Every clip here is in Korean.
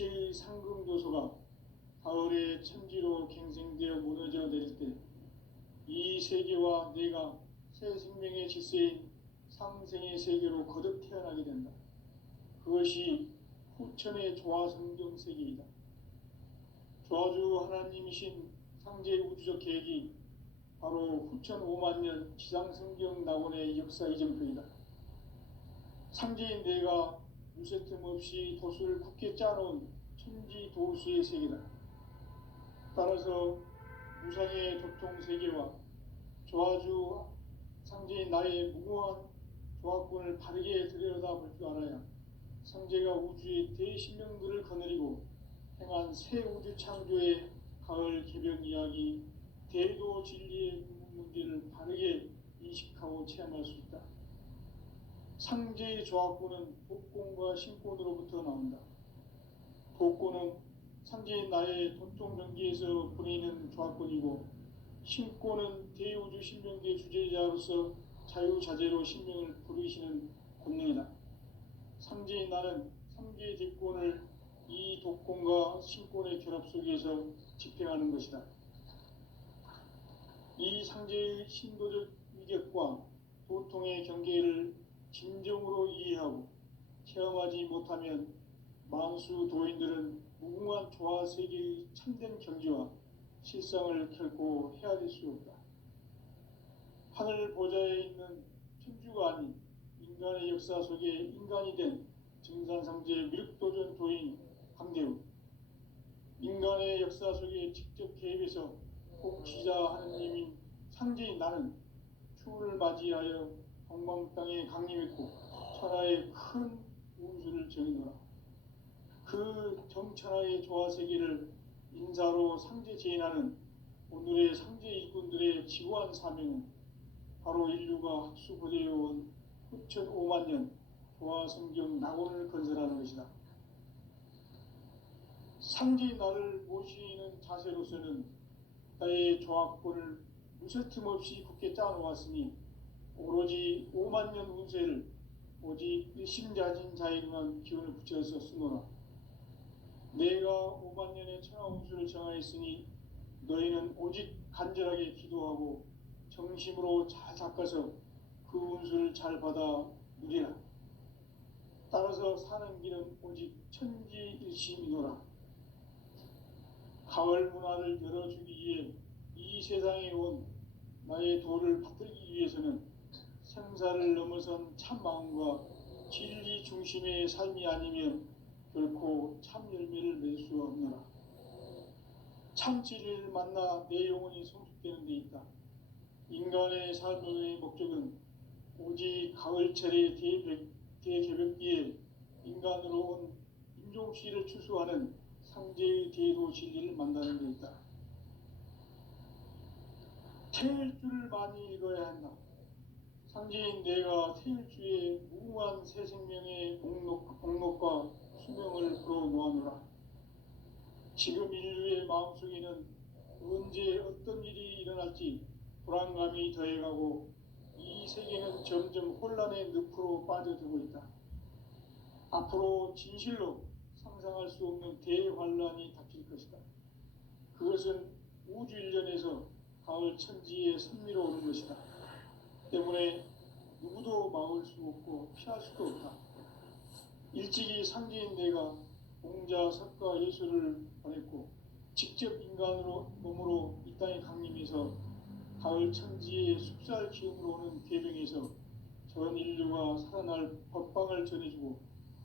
일체의 상금도서가 가을의 천지로 갱생되어 무너져 내릴 때 이 세계와 내가 새 생명의 질서인 상생의 세계로 거듭 태어나게 된다. 그것이 후천의 조화성경 세계이다. 조화주 하나님이신 상제의 우주적 계획이 바로 후천 5만 년 지상성경 낙원의 역사 이정표이다. 상제인 내가 무쇠틈 없이 도수를 굳게 짜놓은 천지 도수의 세계다. 따라서 무상의 도통 세계와 조화주 상제인 나의 무궁한 조화권을 바르게 들여다볼 줄 알아야 상제가 우주의 대신명들을 거느리고 행한 새 우주 창조의 가을 개벽 이야기, 대도 진리의 문제를 바르게 인식하고 체험할 수 있다. 상제의 조화권은 복권과 신권으로부터 나온다. 복권은 상제인 나의 도통 경기에서 보내는 조화권이고, 신권은 대우주 신명계의 주제자로서 자유자재로 신명을 부르시는 권능이다. 상제인 나는 3개의 대권을 이 독권과 신권의 결합 속에서 집행하는 것이다. 이 상제의 신도적 위력과 도통의 경계를 진정으로 이해하고 체험하지 못하면 만수 도인들은 무궁한 조화 세계의 참된 경지와 실상을 결코 헤아릴 수 없다. 하늘 보좌에 있는 천주가 아닌 인간의 역사 속에 인간이 된 증산상제 밀도전 도인 강대우, 인간의 역사 속에 직접 개입해서 통치자 하느님인 상제인 나는 추운을 맞이하여 동방 땅에 강림했고 천하의 큰 운수를 정의노라. 그 정천하의 조화세계를 인사로 상제 제인하는 오늘의 상제 일꾼들의 지구한 사명은 바로 인류가 학수고대해온 후천 5만 년 조화성경 낙원을 건설하는 것이다. 상제의 나를 모시는 자세로서는 나의 조화권을 무쇠틈 없이 굳게 짜놓았으니 오로지 5만 년 운세를 오직 일심자진 자에게만 기운을 붙여서 쓰노라. 내가 5만 년의 천하 운수를 정하였으니 너희는 오직 간절하게 기도하고 정심으로 잘 닦아서 그 운수를 잘 받아 누리라. 따라서 사는 길은 오직 천지일심이노라. 가을 문화를 열어주기 위해 이 세상에 온 나의 도를 받들기 위해서는 생사를 넘어선 참 마음과 진리 중심의 삶이 아니면 결코 참 열매를 맺을 수 없노라. 참 진리를 만나 내 영혼이 성숙되는 데 있다. 인간의 삶의 목적은 오직 가을철의 대개벽기에 인간으로 온 인종시를 추수하는 상제의 대도 진리를 만나는 데 있다. 태일주를 많이 읽어야 한다. 상제인 내가 태일주의 무궁한 새 생명의 목록과 수명을 불어놓아노라. 지금 인류의 마음속에는 언제 어떤 일이 일어날지 불안감이 더해가고 이 세계는 점점 혼란의 늪으로 빠져들고 있다. 앞으로 진실로 상상할 수 없는 대환란이 닥칠 것이다. 그것은 우주 일련에서 가을 천지에 선미로 오는 것이다. 때문에 누구도 막을 수 없고 피할 수도 없다. 일찍이 상제인 내가 공자, 석가, 예수를 보냈고 직접 인간으로 몸으로 이 땅에 강림해서 가을 천지의 숲살 기운으로 오는 계병에서 전 인류가 살아날 법방을 전해주고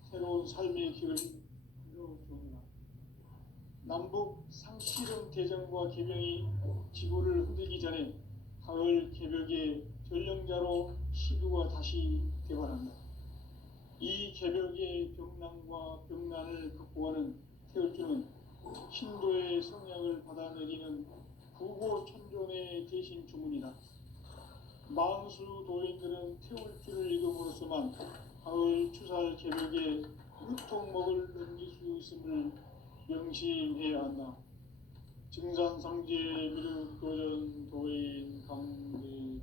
새로운 삶의 길을 열어주었다. 남북 상실은 대전과 계병이 지구를 흔들기 전에 가을 개벽의 전령자로 시두가 다시 개발한다. 이 개벽의 병난과 병난을 극복하는 태울주는 신도의 성약을 받아내리는 구고천존의 대신 주문이다. 만수 도인들은 태울주를 읽음으로써만 가을 추살 개벽에 유통목을 넘길 수 있음을 명심해야 한다. 증산상제 미륵도전 도인 강대훈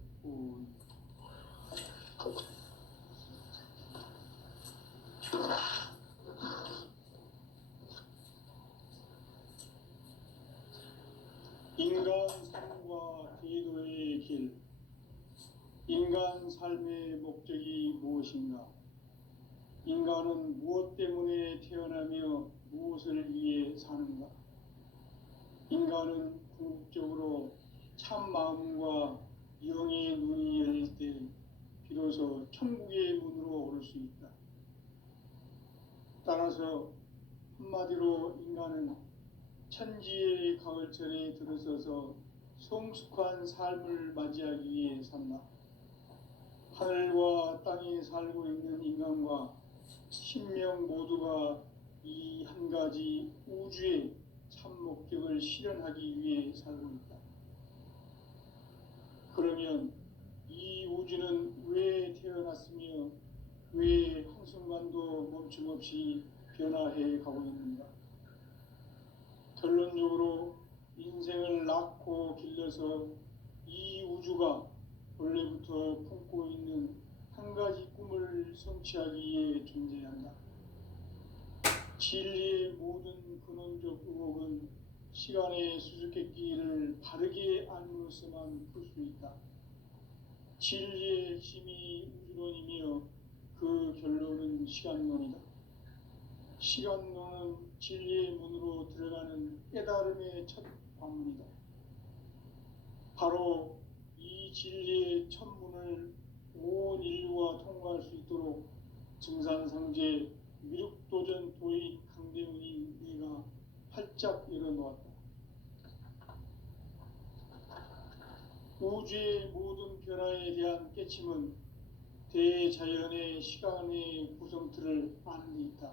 인간 삶과 제도의 길, 인간 삶의 목적이 무엇인가? 인간은 무엇 때문에 태어나며 무엇을 위해 사는가? 인간은 궁극적으로 참 마음과 영의 눈이 열릴 때 비로소 천국의 문으로 오를 수 있다. 따라서 한마디로 인간은 천지의 가을철에 들어서서 성숙한 삶을 맞이하기 위해 산다. 하늘과 땅에 살고 있는 인간과 신명 모두가 이 한 가지 우주의 참 목적을 실현하기 위해 살고 있다. 그러면 이 우주는 왜 태어났으며 왜 한순간도 멈춤없이 변화해 가고 있는가? 결론적으로 인생을 낳고 길러서 이 우주가 원래부터 품고 있는 한 가지 꿈을 성취하기 위해 존재한다. 진리의 모든 근원적 의혹은 시간의 수수께끼를 바르게 알므로서만 풀 수 있다. 진리의 핵심이 우주론이며 그 결론은 시간론이다. 시간론은 진리의 문으로 들어가는 깨달음의 첫 관문이다. 바로 이 진리의 첫 문을 온 인류가 통과할 수 있도록 증산상제 미륵도전 도인 강대문인 내가 활짝 열어놓았다. 우주의 모든 변화에 대한 깨침은 대자연의 시간의 구성틀을 아는 데 있다.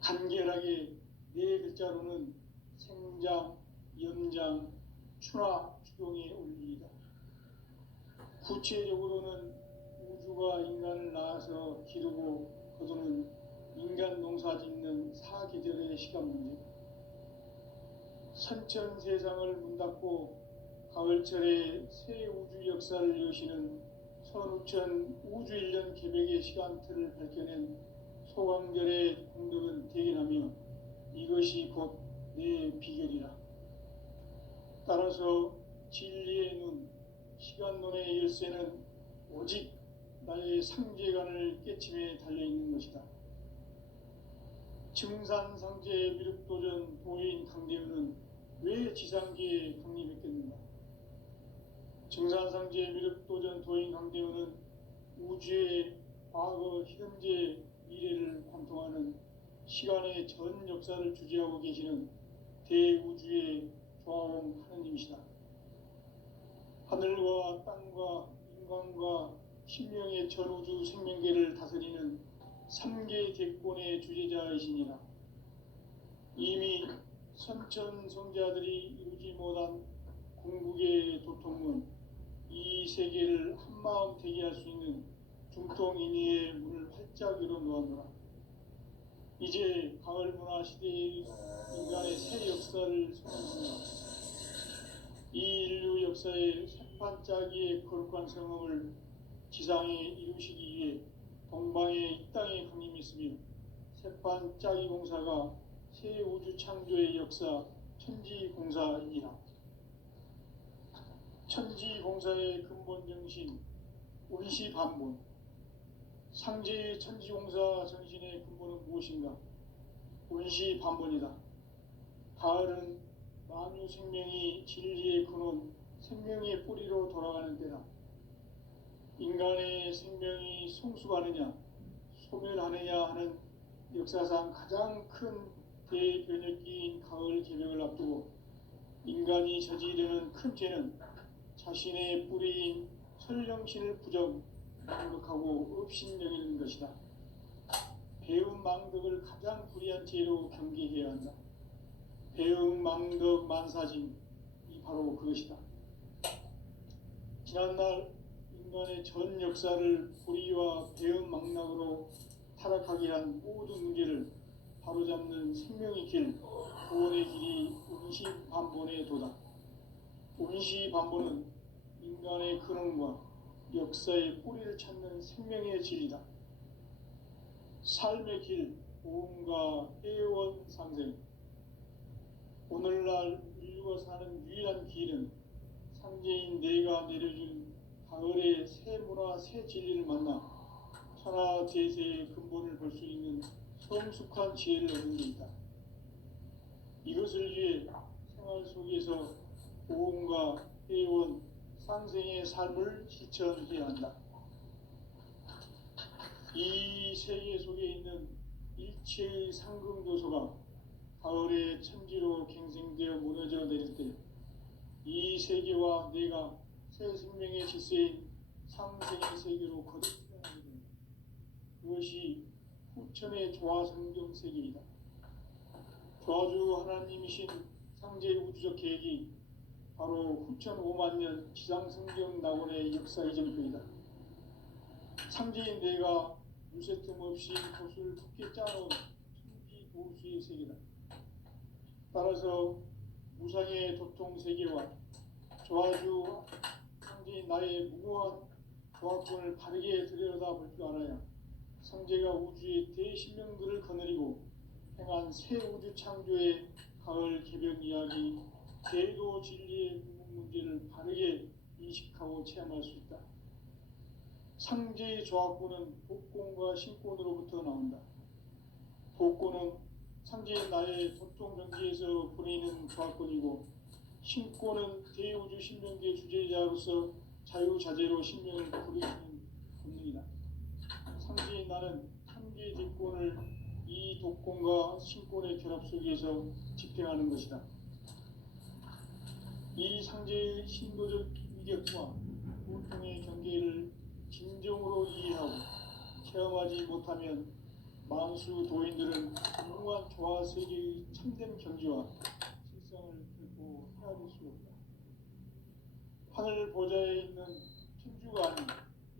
간결하게 네 글자로는 생장, 연장, 추나 추동의 원리이다. 구체적으로는 우주가 인간을 낳아서 기르고 거두는 인간 농사 짓는 사계절의 시간 문제다. 선천 세상을 문 닫고 가을철에 새 우주 역사를 여시는 선우천 우주 1년 계백의 시간틀을 밝혀낸 소강절의 공덕은 대견하며 이것이 곧 내 비결이라. 따라서 진리의 눈, 시간론의 열쇠는 오직 나의 상제관을 깨침에 달려있는 것이다. 증산상제 미륵도전 도인 강대우는 왜 지상계에 강림했겠는가? 증산상제 미륵도전 도인 강대우는 우주의 과거, 현재, 미래를 관통하는 시간의 전 역사를 주재하고 계시는 대우주의 조화원 하느님이시다. 하늘과 땅과 인간과 신명의 전우주 생명계를 다스리는 3개 대권의 주재자이시니라. 이미 선천성자들이 이루지 못한 궁극의 도통문, 이 세계를 한마음 되게 할 수 있는 중통인의의 문을 활짝 열어놓았노라. 이제 가을 문화 시대의 인간의 새 역사를 선언합니다. 이 인류 역사의 새판짜기의 거룩한 성음을 지상에 이루시기 위해 동방의 이 땅에 강림했으며 새판짜기 공사가 새 우주 창조의 역사 천지공사이니라. 천지공사의 근본 정신 운시반본, 상제의 천지공사 정신의 근본은 무엇인가? 운시반본이다. 가을은 만유 생명이 진리의 근원, 생명의 뿌리로 돌아가는 때다. 인간의 생명이 성숙하느냐, 소멸하느냐 하는 역사상 가장 큰 대변혁기인 가을 개벽을 앞두고 인간이 저지르는 큰 죄는 자신의 뿌리인 설령신을 망독하고 업신여기는 것이다. 배움 망덕을 가장 불의한 죄로 경계해야 한다. 배움 망덕 만사짐이 바로 그것이다. 지난날 인간의 전 역사를 불의와 배움 망락으로 타락하게 한 모든 문제를 바로잡는 생명의 길, 구원의 길이 운시반본의 도다. 운시반본은 인간의 근원과 역사의 뿌리를 찾는 생명의 진리다. 삶의 길, 보험과 애원상생. 오늘날 인류가 사는 유일한 길은 상제인 내가 내려준 가을의 새 문화 새 진리를 만나 천하제세의 근본을 볼 수 있는 성숙한 지혜를 얻는 데 있다. 이것을 위해 생활 속에서 보험과 회원, 상생의 삶을 실천해야 한다. 이 세계 속에 있는 일체의 상금도서가 가을의 천지로 갱생되어 무너져 내릴 때 이 세계와 내가 새 생명의 질서인 상생의 세계로 거듭 태어나게 된다. 그것이 후천의 조화성경 세계이다. 조화주 하나님이신 상제의 우주적 계획이 바로 후천 5만 년 지상성경 낙원의 역사 이전표이다. 상제인 내가 유세 틈 없이 곳을 굳게 짜놓은 천지 도수의 세계다. 따라서 무상의 도통 세계와 조화주 상제인 나의 무모한 조화권을 바르게 들여다볼 줄 알아야 상제가 우주의 대신명들을 거느리고 행한 새 우주 창조의 가을 개벽 이야기, 대도 진리의 궁극 문제를 바르게 인식하고 체험할 수 있다. 상제의 조화권은 복권과 신권으로부터 나온다. 복권은 상제인 나의 도통 경지에서 보내는 조화권이고, 신권은 대우주 신명계의 주제자로서 자유자재로 신명을 부르시는 본능이다. 상제인 나는 한계의 대권을 이 독권과 신권의 결합 속에서 집행하는 것이다. 이 상제의 신도적 위력과 고통의 경계를 진정으로 이해하고 체험하지 못하면 만수 도인들은 무궁한 조화 세계의 참된 경지와 실상을 결코 헤아릴 수 없다. 하늘 보좌에 있는 천주가 아닌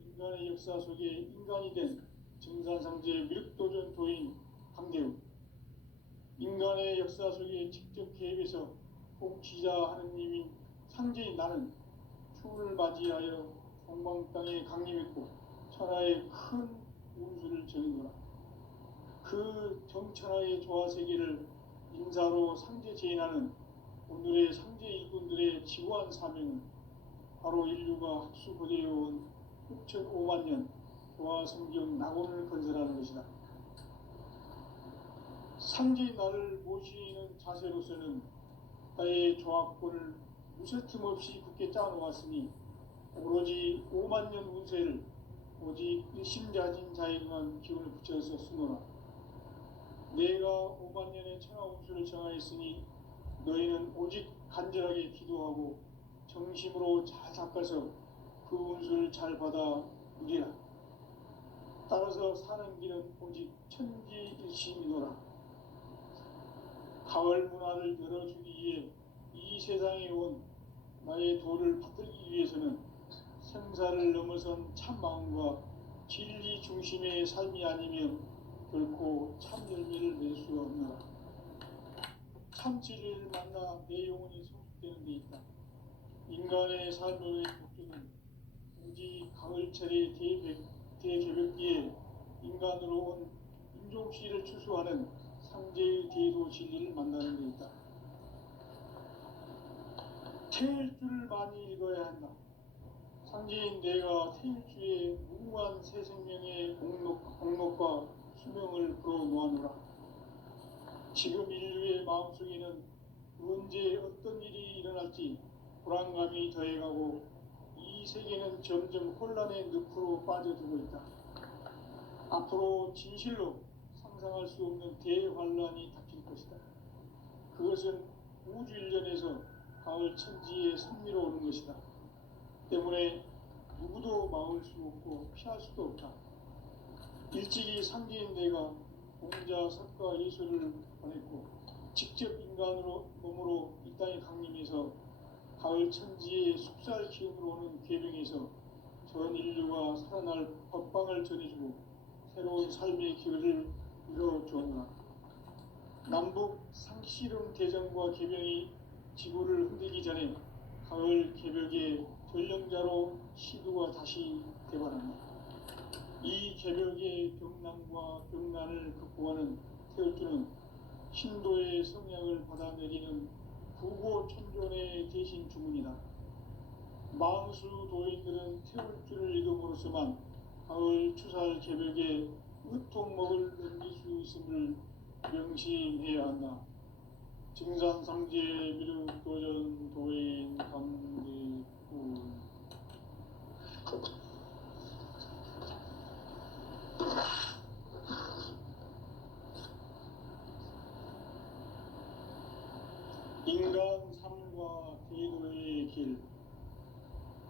인간의 역사 속에 인간이 된 증산상제의 미륵도전 도인 강대우, 인간의 역사 속에 직접 개입해서 통치자 하느님인 상제인 나는 추운을 맞이하여 동방 땅에 강림했고 천하의 큰 운수를 전했노라. 그 정천하의 조화세계를 인사로 상제 제인하는 오늘의 상제 일꾼들의 지구한 사명은 바로 인류가 학수고대해온 6,5만 년 조화성경 낙원을 건설하는 것이다. 상제인 나를 모시는 자세로서는 나의 조화권을 무쇠틈 없이 굳게 짜놓았으니 오로지 5만 년 운세를 오직 일심자진 자에게만 기운을 붙여서 쓰노라. 내가 5만 년의 천하 운수를 정하였으니 너희는 오직 간절하게 기도하고 정심으로 잘 닦아서 그 운수를 잘 받아 누리라. 따라서 사는 길은 오직 천지일심이노라. 가을 문화를 열어주기 위해 이 세상에 온 나의 도를 받들기 위해서는 생사를 넘어선 참 마음과 진리 중심의 삶이 아니면 결코 참 열매를 낼 수 없노라. 참 진리를 만나 내 영혼이 성숙되는 데 있다. 인간의 삶의 목적은 오직 가을철의 대개벽기에 인간으로 온 인종씨를 추수하는 상제의 대도 진리를 만나는 데 있다. 태일주를 많이 읽어야 한다. 상제인 내가 태일주의 무궁한 새 생명의 공록과 수명을 불어놓아노라. 지금 인류의 마음속에는 언제 어떤 일이 일어날지 불안감이 더해가고 이 세계는 점점 혼란의 늪으로 빠져들고 있다. 앞으로 진실로 상상할 수 없는 대환란이 닥칠 것이다. 그것은 우주 일련에서 가을 천지의 섭리로 오는 것이다. 때문에 누구도 막을 수 없고 피할 수도 없다. 일찍이 상제인 내가 공자, 석가, 예수를 보냈고 직접 인간으로 몸으로 이 땅에 강림해서 가을 천지의 숙살 기운으로 오는 계명에서 전 인류가 살아날 법방을 전해주고 새로운 삶의 기회를 이뤄주었노라. 남북 상씨름 대전과 계명이 지구를 흔들기 전에 가을 개벽의 전령자로 시두가 다시 대발한다. 이 개벽의 병난과 병난을 극복하는 태울주는 신도의 성향을 받아내리는 구고천존의 대신 주문이다. 망수 도인들은 태울 줄을 잃음으로써만 가을 추살 개벽에 으통먹을 넘길 수 있음을 명심해야 한다. 증산상제 미륵도전 도인 감대군. 인간 삶과 대도의 길.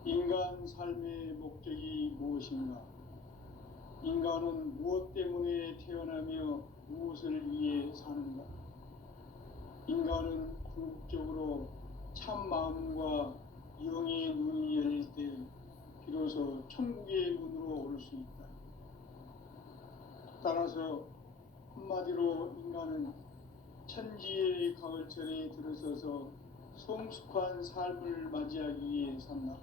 인간 삶의 목적이 무엇인가? 인간은 무엇 때문에 태어나며 무엇을 위해 사는가? 인간은 궁극적으로 참 마음과 영의 눈이 열릴 때 비로소 천국의 문으로 올 수 있다. 따라서 한마디로 인간은 천지의 가을철에 들어서서 성숙한 삶을 맞이하기 위해 산다.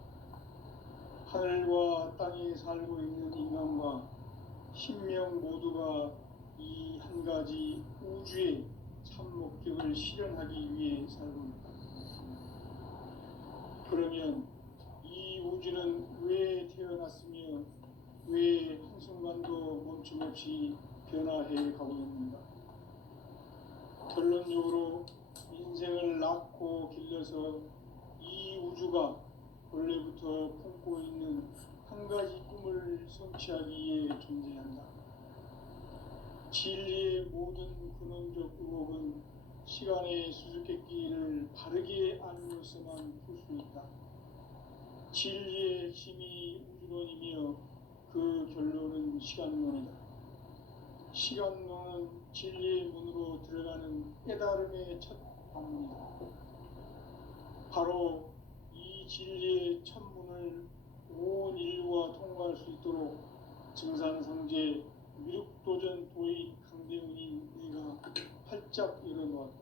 하늘과 땅에 살고 있는 인간과 신명 모두가 이 한 가지 우주의 참 목적을 실현하기 위해 살고 있다. 그러면 이 우주는 왜 태어났으며 왜 한순간도 멈춤없이 변화해 가고 있는가? 결론적으로 인생을 낳고 길러서 이 우주가 원래부터 품고 있는 한 가지 꿈을 성취하기 위해 존재한다. 진리의 모든 근원적 의혹은 시간의 수수께끼를 바르게 알므로서만 풀 수 있다. 진리의 핵심이 우주론이며 그 결론은 시간론이다. 시간론은 진리의 문으로 들어가는 깨달음의 첫 방문이다. 바로 이 진리의 첫 문을 온 인류가 통과할 수 있도록 증산상제 미륵도전 도의 강대훈인 내가 활짝 열어놓았다.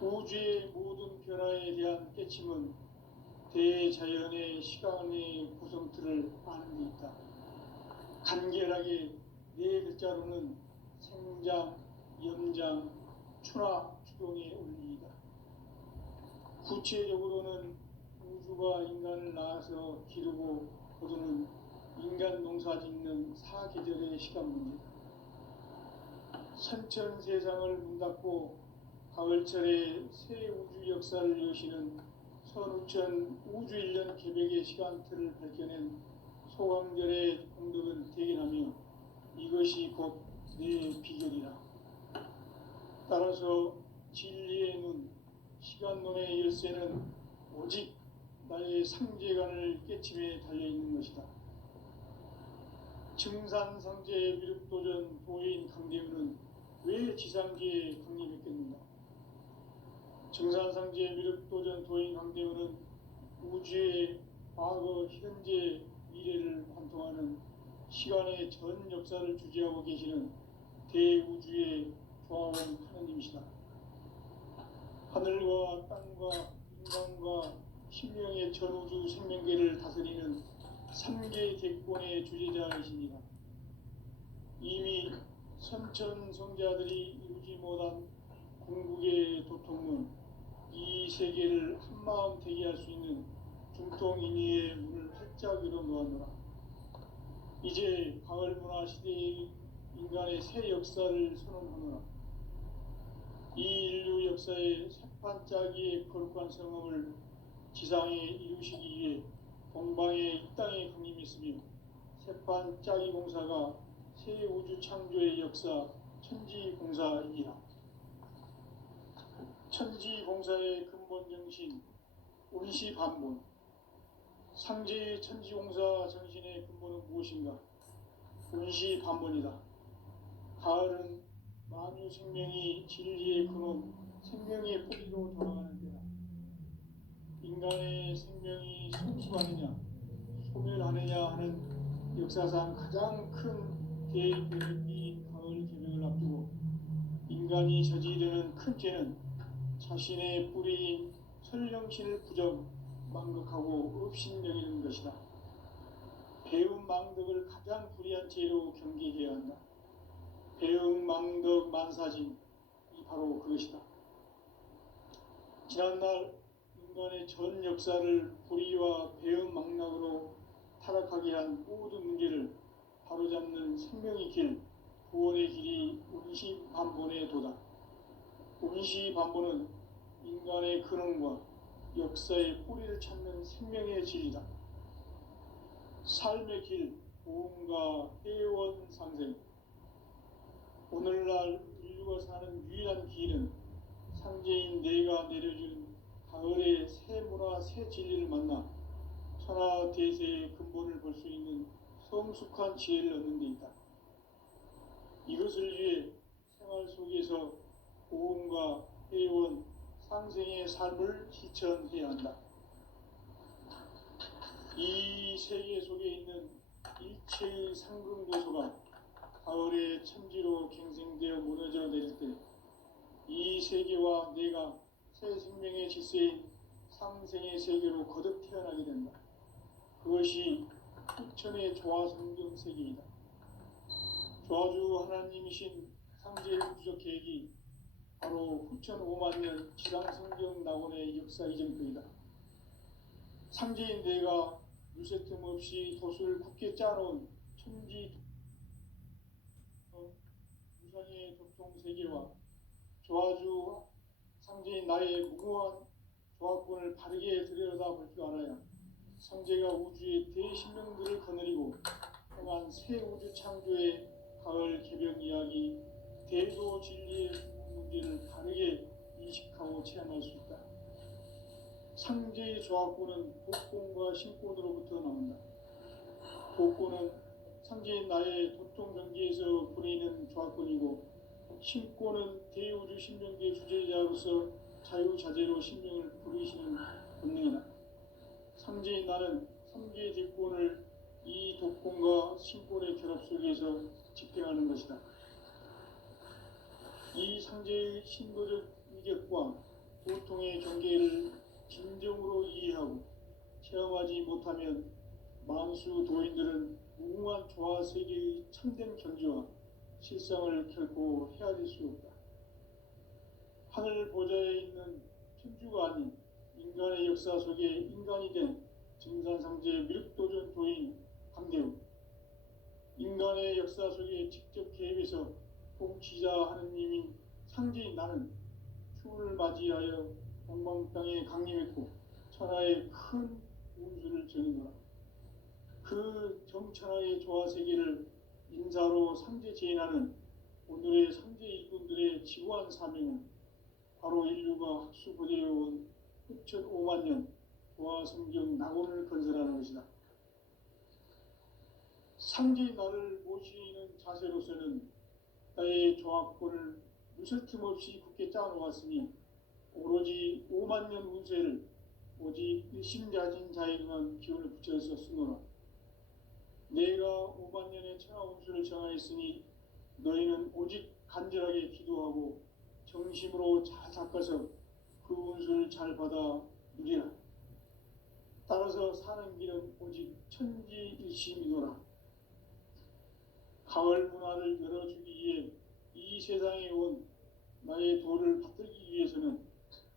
우주의 모든 변화에 대한 깨침은 대자연의 시간의 구성틀을 아는 데 있다. 간결하게 네 글자로는 생장, 염장, 추나 추동의 원리이다. 구체적으로는 우주가 인간을 낳아서 기르고 거두는 인간 농사 짓는 사계절의 시간 문제다. 선천 세상을 문 닫고 가을철에 새 우주 역사를 여시는 선우천 우주 1년 개벽의 시간틀을 밝혀낸 소강절의 공덕은 대견하며 이것이 곧 내 비결이라. 따라서 진리의 눈, 시간론의 열쇠는 오직 나의 상제관을 깨침에 달려있는 것이다. 증산상제 미륵도전 도인 강대훈은 왜 지상계에 강림했겠는가? 증산상제 미륵도전 도인 강대훈은 우주의 과거, 현재, 미래를 관통하는 시간의 전 역사를 주재하고 계시는 대우주의 조화원 하느님이시다. 하늘과 땅과 인간과 신명의 전우주 생명계를 다스리는 3개 대권의 주재자이십니다. 이미 선천성자들이 이루지 못한 궁극의 도통문, 이 세계를 한마음 되게 할 수 있는 중통인의의 문을 활짝 열어놓았노라. 이제 가을 문화 시대의 인간의 새 역사를 선언하노라. 이 인류 역사의 새판짜기의 거룩한 성험을 지상에 이루시기 위해 동방에 이 땅에 강림했으며 새판짜기 공사가 새 우주 창조의 역사 천지공사이니라. 천지공사의 근본 정신 운시반본. 상제의 천지공사 정신의 근본은 무엇인가? 운시반본이다. 가을은 만유 생명이 진리의 근원, 생명의 뿌리로 돌아가는 때다. 인간의 생명이 성숙하느냐, 소멸하느냐 하는 역사상 가장 큰 대개혁이 가을 개벽을 앞두고 인간이 저지르는 큰 죄는 자신의 뿌리인 설령신을 부정, 망극하고 업신여기는 것이다. 배움 망덕을 가장 불의한 죄로 경계해야 한다. 배움 망덕 만사진, 이 바로 그것이다. 지난날 인간의 전 역사를 불의와 배은망락으로 타락하게 한 모든 문제를 바로잡는 생명의 길, 구원의 길이 운시반본의 도다. 운시반본은 인간의 근원과 역사의 뿌리를 찾는 생명의 진리다. 삶의 길, 보험과 회원 상생. 오늘날 인류가 사는 유일한 길은 상제인 내가 내려준 가을의 새 문화, 새 진리를 만나 천하 대세의 근본을 볼 수 있는 성숙한 지혜를 얻는 데 있다. 이것을 위해 생활 속에서 보험과 회원, 상생의 삶을 실천해야 한다. 이 세계 속에 있는 일체의 상근고소가 가을의 천지로 갱생되어 무너져 내릴 때 이 세계와 내가 새 생명의 질서인 상생의 세계로 거듭 태어나게 된다. 그것이 후천의 조화성경 세계이다. 조화주 하나님이신 상제의 우주적 계획이 바로 후천 5만 년 지상성경 낙원의 역사 이전표이다. 상제인 내가 누새 틈 없이 돛을 굳게 짜놓은 천지 무상의 도통 세계와 조화주 상제인 나의 무궁한 조화권을 바르게 들여다볼 줄 알아야 상제가 우주의 대신명들을 거느리고 행한 새 우주 창조의 가을 개벽 이야기, 대도 진리의 문제를 바르게 인식하고 체험할 수 있다. 상제의 조화권은 복권과 신권으로부터 나온다. 복권은 상제인 나의 도통 경계에서 보내는 조화권이고, 신권은 대우주 신명계 주제자로서 자유자재로 신명을 부르시는 본능이다. 상제인 나는 3개의 대권을 이 독권과 신권의 결합 속에서 집행하는 것이다. 이 상제의 신도적 위격과 도통의 경계를 진정으로 이해하고 체험하지 못하면 만수 도인들은 무궁한 조화 세계의 참된 경지와 실상을 결코 헤아릴 수 없다. 하늘 보좌에 있는 천주가 아닌 인간의 역사 속에 인간이 된 증산상제 미륵도전 도인 강대우, 인간의 역사 속에 직접 개입해서 통치자 하느님인 상제인 나는 추운을 맞이하여 동방땅에 강림했고 천하의 큰 운수를 전해노라. 그 정천하의 조화세계를 인사로 상제 제인하는 오늘의 상제 일꾼들의 지구한 사명은 바로 인류가 학수부대해온 후천 5만 년 조화성경 낙원을 건설하는 것이다. 상제인 나를 모시는 자세로서는 나의 조합권을 무설틈 없이 굳게 짜놓았으니 오로지 5만 년 운세를 오직 일심자진 자에게만 기운을 붙여서 쓰노라. 내가 5만 년의 천하 운수를 정하였으니 너희는 오직 간절하게 기도하고 정심으로 잘 닦아서 그 운수를 잘 받아 누리라. 따라서 사는 길은 오직 천지일심이노라. 가을 문화를 열어주기 위해 이 세상에 온 나의 도를 받들기 위해서는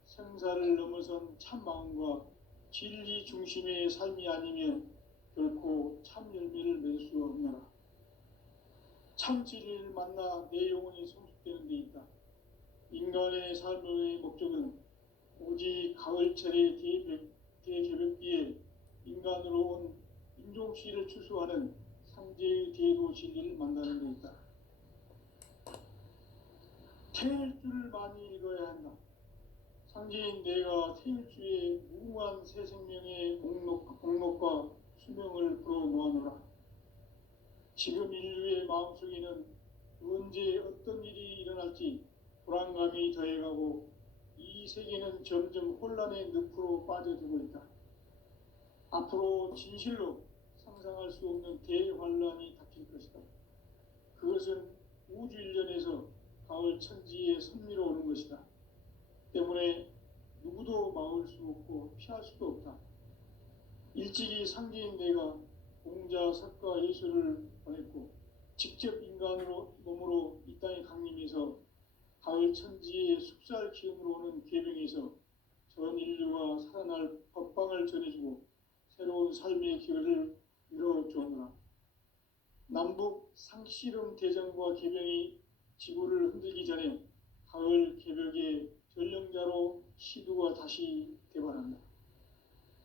생사를 넘어선 참 마음과 진리 중심의 삶이 아니면 결코 참 열매를 맺을 수 없노라. 참 진리를 만나 내 영혼이 성숙되는 데 있다. 인간의 삶의 목적은 오직 가을철의 대개벽기에 인간으로 온 인종씨를 추수하는 상제의 대도 진리를 만나는 데 있다. 태일주를 많이 읽어야 한다. 상제인 내가 태일주의 무궁한 새 생명의 목록과 수명을 불어모아노라. 지금 인류의 마음속에는 언제 어떤 일이 일어날지 불안감이 더해가고 이 세계는 점점 혼란의 늪으로 빠져들고 있다. 앞으로 진실로 상상할 수 없는 대환란이 닥칠 것이다. 그것은 우주 일련에서 가을 천지에 섭리로 오는 것이다. 때문에 누구도 막을 수 없고 피할 수도 없다. 일찍이 상제인 내가 공자, 석가, 예수를 보냈고 직접 인간으로 몸으로 이 땅에 강림해서 가을 가을 천지의 숲살 기운으로 오는 계병에서 전 인류가 살아날 법방을 전해주고 새로운 삶의 기회를 이뤄주었노라. 남북 상씨름 대전과 계병이 지구를 흔들기 전에 가을 개벽의 전령자로 시두가 다시 대발한다.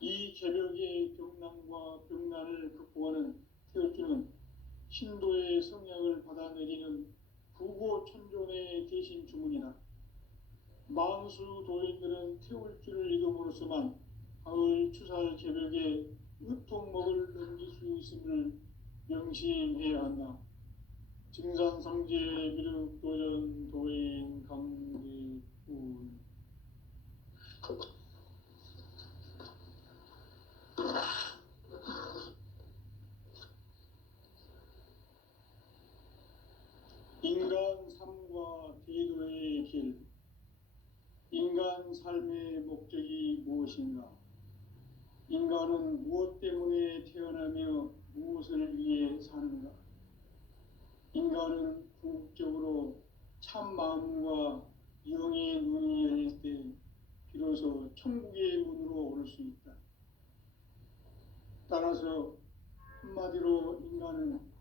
이 개벽의 병난과 병난을 극복하는 태울주는 신도의 성약을 받아내리는 부고천존의 대신 주문이다. 망수 도인들은 태울주를 이름으로서만 가을 추살 개벽의 으통목을 넘길 수 있음을 명심해야 한다. 증산상제 미륵도전 도인 강대군. 인간 삶과 대도의 길. 인간 삶의 목적이 무엇인가? 인간은 무엇 때문에 태어나며 무엇을 위해 사는가? 인간은 궁극적으로 참 마음과 영의 눈이 열릴 때 비로소 천국의 문으로 오를 수 있다. 따라서 한마디로 인간은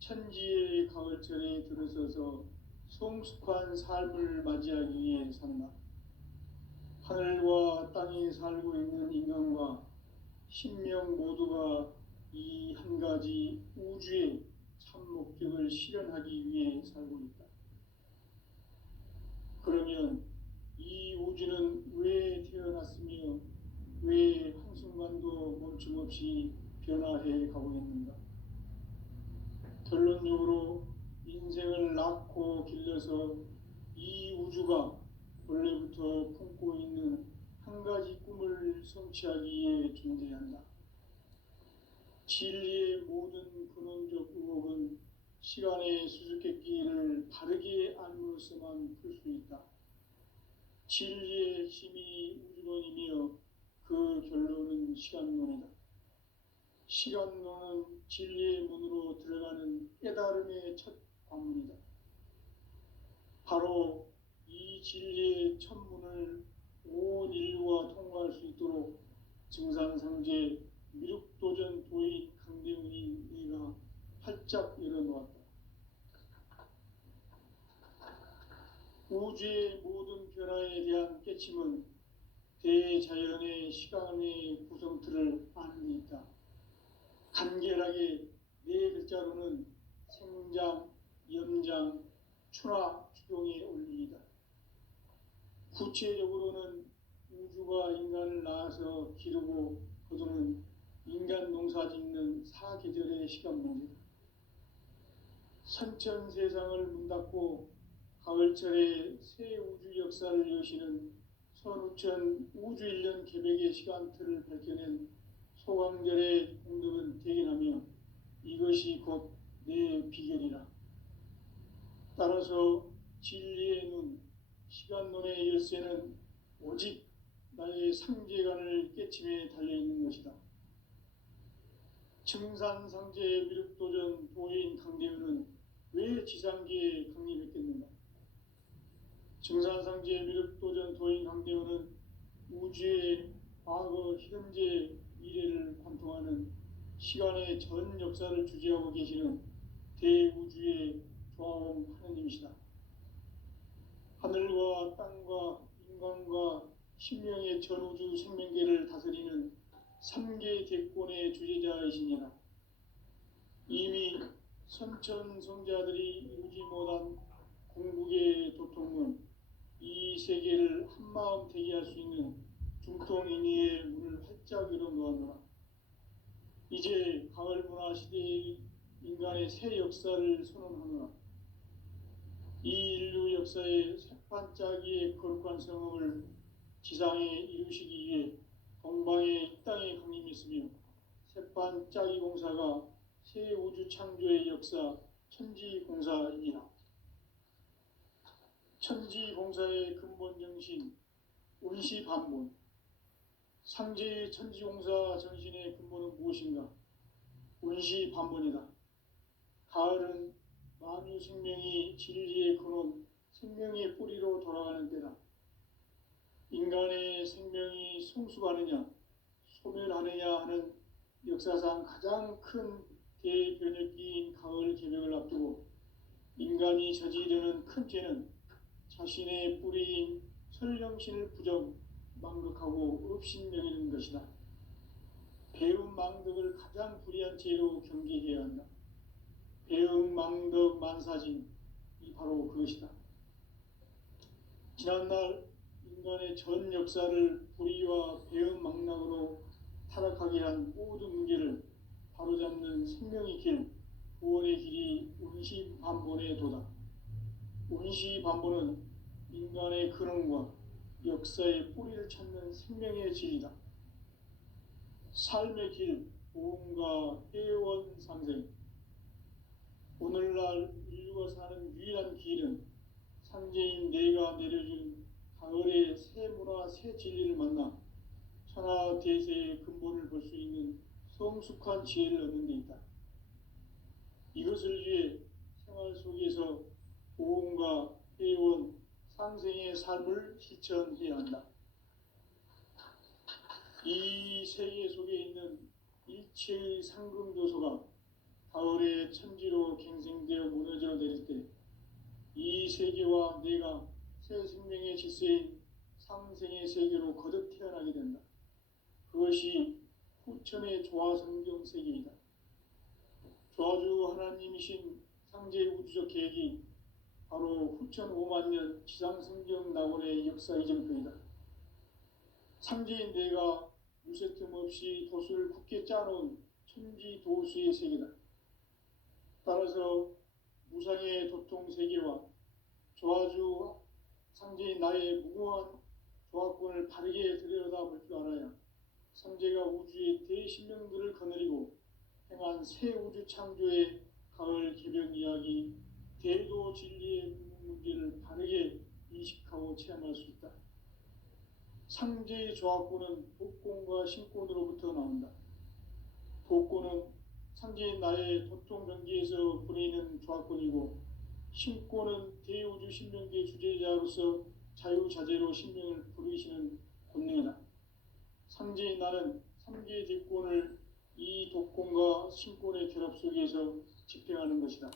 천지의 가을철에 들어서서 성숙한 삶을 맞이하기 위해 산다. 하늘과 땅에 살고 있는 인간과 신명 모두가 이 한 가지 우주의 참 목적을 실현하기 위해 살고 있다. 그러면 이 우주는 왜 태어났으며 왜 한순간도 멈춤없이 변화해 가고 있는가? 결론적으로 인생을 낳고 길러서 이 우주가 원래부터 품고 있는 한 가지 꿈을 성취하기 위해 존재한다. 진리의 모든 근원적 의혹은 시간의 수수께끼를 바르게 알므로서만 풀 수 있다. 진리의 힘이 우주론이며 그 결론은 시간론이다. 시간론은 진리의 문으로 들어가는 깨달음의 첫 관문이다. 바로 이 진리의 첫 문을 온 인류가 통과할 수 있도록 증산상제 미륵도전 도인 강대훈이 내가 활짝 열어놓았다. 우주의 모든 변화에 대한 깨침은 대자연의 시간의 구성틀을 아는 데 있다. 간결하게 네 글자로는 생장, 염장, 추나 추동의 원리이다. 구체적으로는 우주가 인간을 낳아서 기르고 거두는 인간 농사 짓는 사계절의 시간 문제다. 선천 세상을 문 닫고 가을철에 새 우주 역사를 여시는 선우천 우주 1년 개벽의 시간틀을 밝혀낸 소강절의 공덕은 대견하며 이것이 곧 내 비결이라. 따라서 진리의 눈, 시간론의 열쇠는 오직 나의 상제관을 깨침에 달려있는 것이다. 증산상제 미륵도전 도인 강대훈은 왜 지상계에 강림했겠는가? 증산상제 미륵도전 도인 강대훈은 우주의 과거, 현재, 미래를 관통하는 시간의 전 역사를 주재하고 계시는 대우주의 조화원 하느님이시다. 하늘과 땅과 인간과 신명의 전우주 생명계를 다스리는 3계 대권의 주재자이시니라. 이미 선천성자들이 이루지 못한 궁극의 도통은 이 세계를 한마음 되게 할 수 있는 중통인의의 문을 활짝 열어놓았노라. 이제 가을 문화 시대의 인간의 새 역사를 선언하노라. 이 인류 역사의 새반짝이의 거룩한 성업을 지상에 이루시기 위해 동방의 이 땅에 강림했으며 새반짝이 공사가 새 우주 창조의 역사 천지공사이니라. 천지공사의 근본 정신 운시반문. 상제의 천지공사 정신의 근본은 무엇인가? 운시반문이다. 가을은 만유 생명이 진리의 근원, 생명의 생명의 뿌리로 돌아가는 때다. 인간의 생명이 성숙하느냐 소멸하느냐 하는 역사상 가장 큰 대변혁기인 가을 개벽을 앞두고 인간이 저지르는 큰 죄는 자신의 뿌리인 설령신을 부정, 망극하고 업신여기는 것이다. 배음 망덕을 가장 불의한 죄로 경계해야 한다. 배음 망덕 만사진, 이 바로 그것이다. 지난날 인간의 전 역사를 불의와 배음 망락으로 타락하게 한 모든 문제를 바로잡는 생명의 길, 구원의 길이 운시반본에 도다. 운시반본은 인간의 근원과 역사의 뿌리를 찾는 생명의 진리다. 삶의 길, 보험과 회원 상생. 오늘날 인류가 사는 유일한 길은 상제인 내가 내려준 가을의 새 문화, 새 진리를 만나 천하 대세의 근본을 볼 수 있는 성숙한 지혜를 얻는 데 있다. 이것을 위해 생활 속에서 보험과 회원, 상생의 삶을 실천해야 한다. 이 세계 속에 있는 일체의 상금도서가 가을의 천지로 갱생되어 무너져 내릴 때 이 세계와 내가 새 생명의 질서인 상생의 세계로 거듭 태어나게 된다. 그것이 후천의 조화성경 세계이다. 조화주 하나님이신 상제 우주적 계획이 바로 후천 5만 년 지상성경 낙원의 역사 이전표이다. 상제인 내가 무쇠 틈 없이 도수를 굳게 짜놓은 천지 도수의 세계다. 따라서 무상의 도통 세계와 조화주 상제인 나의 무궁한 조화권을 바르게 들여다볼 줄 알아야 상제가 우주의 대신명들을 거느리고 행한 새 우주 창조의 가을 개변 이야기, 대도 진리의 문제를 바르게 인식하고 체험할 수 있다. 상제의 조화권은 복권과 신권으로부터 나온다. 복권은 상제인 나의 도통 경계에서 부리는 조화권이고 신권은 대우주 신명계 주제자로서 자유자재로 신명을 부르시는 권능이다. 상제인 나는 3개의 대권을 이 독권과 신권의 결합 속에서 집행하는 것이다.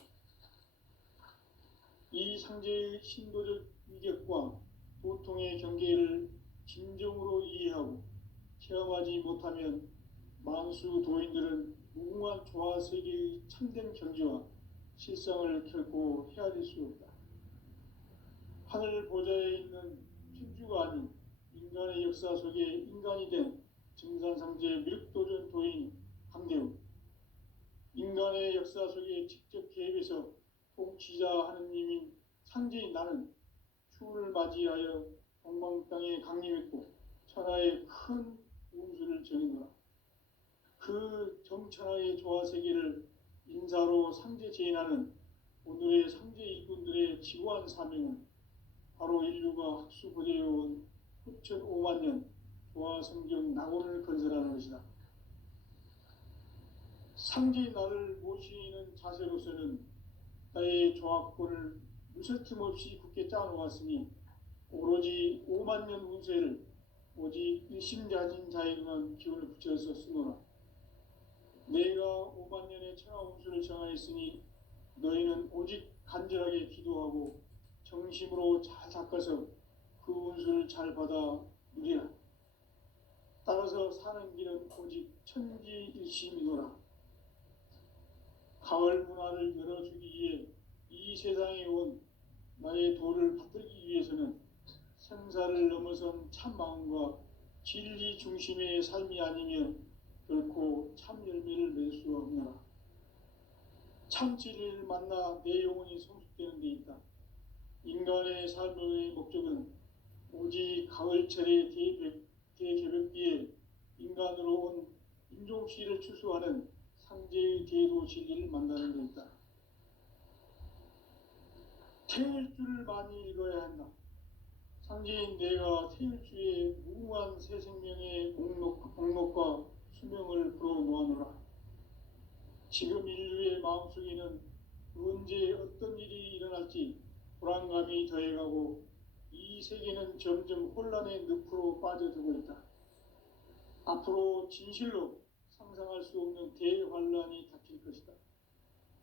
이 상제의 신도적 위격과 도통의 경계를 진정으로 이해하고 체험하지 못하면 만수 도인들은 무궁한 조화 세계의 참된 경지와 실상을 결코 헤아릴 수 없다. 하늘 보좌에 있는 천주가 아닌 인간의 역사 속에 인간이 된 증산상제 미륵도전 도인 강대우, 인간의 역사 속에 직접 개입해서 통치자 하느님인 상제인 나는 추운을 맞이하여 동방 땅에 강림했고 천하의 큰 운수를 정해노라. 그 정천하의 조화 세계를 인사로 상제 제인하는 오늘의 상제 일꾼들의 지구한 사명은 바로 인류가 학수고대해온 후천 5만 년 조화 성경 낙원을 건설하는 것이다. 상제의 나를 모시는 자세로서는 나의 조화권을 무쇠틈 없이 굳게 짜놓았으니 오로지 5만 년 운세를 오직 일심자진 자에게만 기운을 붙여서 쓰노라. 내가 5만 년의 천하 운수를 정하였으니 너희는 오직 간절하게 기도하고 정심으로 잘 닦아서 그 운수를 잘 받아 누리라. 따라서 사는 길은 오직 천지일심이노라. 가을 문화를 열어주기 위해 이 세상에 온 나의 도를 받들기 위해서는 생사를 넘어선 참 마음과 진리 중심의 삶이 아니면 결코 참 열매를 맺을 수 없노라. 참 진리를 만나 내 영혼이 성숙되는 데 있다. 인간의 삶의 목적은 오직 가을철의 대개벽기에 인간으로 온 인종시를 추수하는 상제의 대도 진리를 만나는 데 있다. 태일주를 많이 읽어야 한다. 상제인 내가 태일주의 무궁한 새 생명의 공록과 수명을 불어놓아노라. 지금 인류의 마음속에는 언제 어떤 일이 일어날지 불안감이 더해가고 이 세계는 점점 혼란의 늪으로 빠져들고 있다. 앞으로 진실로 상상할 수 없는 대환란이 닥칠 것이다.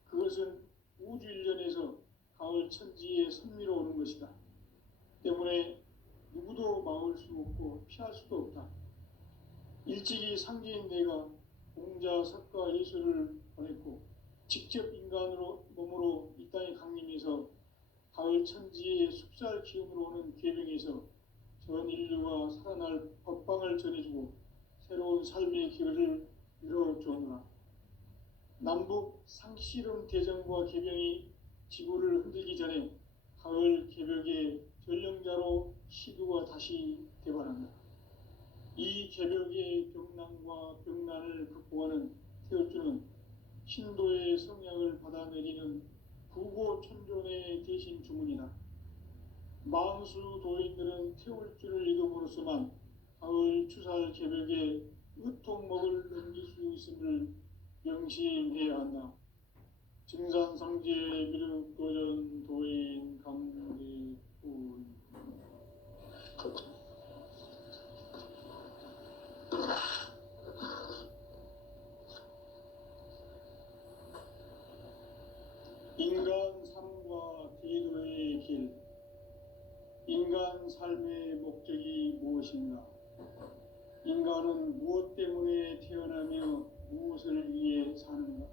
그것은 우주 일련에서 가을 천지에 선미로 오는 것이다. 때문에 누구도 막을 수 없고 피할 수도 없다. 일찍이 상제인 내가 공자, 석가, 예수를 보냈고 직접 인간으로 몸으로 이 땅에 강림해서 가을 천지의 숲살 기운으로 오는 계병에서 전 인류가 살아날 법방을 전해주고 새로운 삶의 길을 열어주었노라. 남북 상씨름 대전과 계병이 지구를 흔들기 전에 가을 개벽의 전령자로 시두가 다시 대발한다. 이 개벽의 병난과 병난을 극복하는 태울주는 신도의 성향을 받아내리는 부고천존의 대신 주문이다. 망수 도인들은 태울주를 이름으로서만 가을 추살 개벽의 의통목을 넘길 수 있음을 명심해야 한다. 증산상제 미륵도전 도인 강대군 인간 삶과 대도의 길. 인간 삶의 목적이 무엇인가? 인간은 무엇 때문에 태어나며 무엇을 위해 사는가?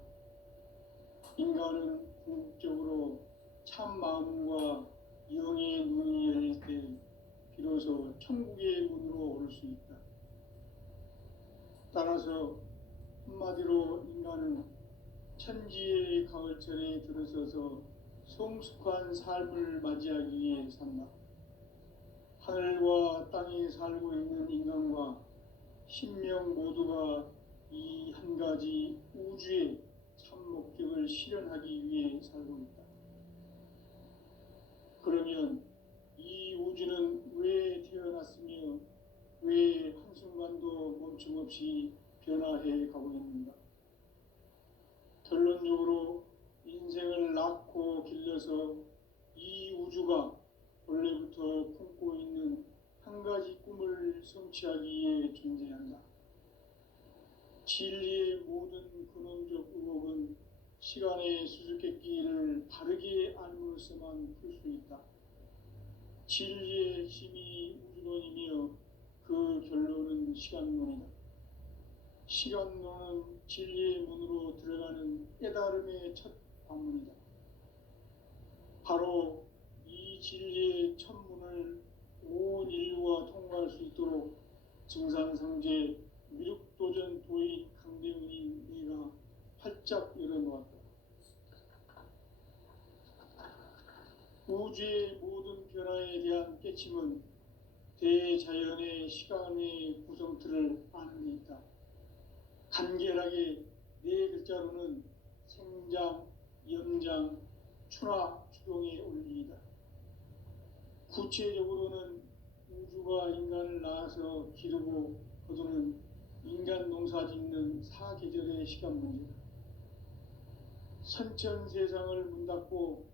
인간은 궁극적으로 참 마음과 영의 눈이 열릴 때 비로소 천국의 문으로 오를 수 있다. 따라서 한마디로 인간은 천지의 가을철에 들어서서 성숙한 삶을 맞이하기 위해 산다. 하늘과 땅에 살고 있는 인간과 신명 모두가 이 한 가지 우주의 참 목적을 실현하기 위해 살고 있다. 그러면 이 우주는 왜 태어났으며 왜 한순간도 멈춤없이 변화해 가고 있는가? 결론적으로 인생을 낳고 길러서 이 우주가 원래부터 품고 있는 한 가지 꿈을 성취하기 위해 존재한다. 진리의 모든 근원적 의혹은 시간의 수수께끼를 바르게 알므로서만 풀 수 있다. 진리의 힘이 우주론이며 그 결론은 시간론이다. 시간론은 진리의 문으로 들어가는 깨달음의 첫 관문이다. 바로 이 진리의 첫 문을 온 인류가 통과할 수 있도록 증산상제 미륵도전 도인 강대훈인 내가 활짝 열어놓았다. 우주의 모든 변화에 대한 깨침은 대자연의 시간의 구성틀을 아는 데 있다. 간결하게 네 글자로는 생장, 염장, 추나 추동의 원리이다. 구체적으로는 우주가 인간을 낳아서 기르고 거두는 인간 농사 짓는 사계절의 시간 문제다. 선천 세상을 문 닫고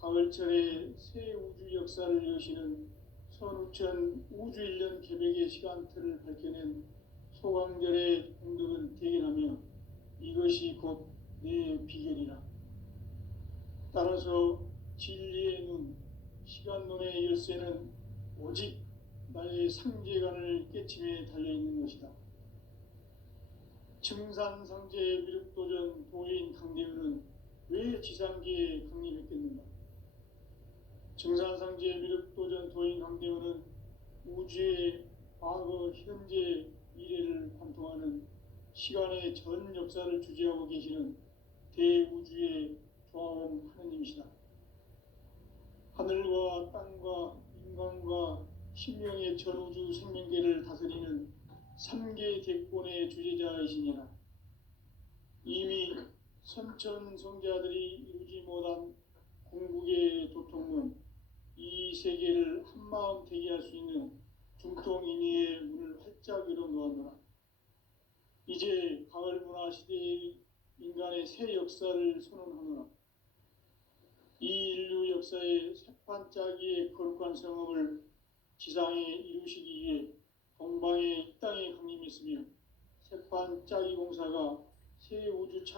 가을철에 새 우주 역사를 여시는 선우천 우주일년 개벽의 시간틀을 밝혀낸 소강절의 공덕은 대견하며 이것이 곧 내 비결이라. 따라서 진리의 눈, 시간론의 열쇠는 오직 나의 상제관을 깨침에 달려있는 것이다. 증산상제 미륵도전 도인 강대훈은 왜 지상계에 강림했겠는가? 증산상제 미륵도전 도인 강대훈은 우주의 과거, 현재, 미래를 관통하는 시간의 전 역사를 주재하고 계시는 대우주의 조화원 하느님이시다. 하늘과 땅과 인간과 신명의 전우주 생명계를 다스리는 3개 대권의 주제자이시니라. 이미 선천 성자들이 이루지 못한 궁극의 도통문, 이 세계를 한마음 되게 할 수 있는 중통인의의 문을 활짝 열어놓았노라. 이제 가을 문화 시대의 인간의 새 역사를 선언하노라. 이 인류 역사의 색반짝이의 거룩한 성업을 지상에 이루시기 위해 동방의 이 땅에 강림했으며 색반짝이 공사가 새 우주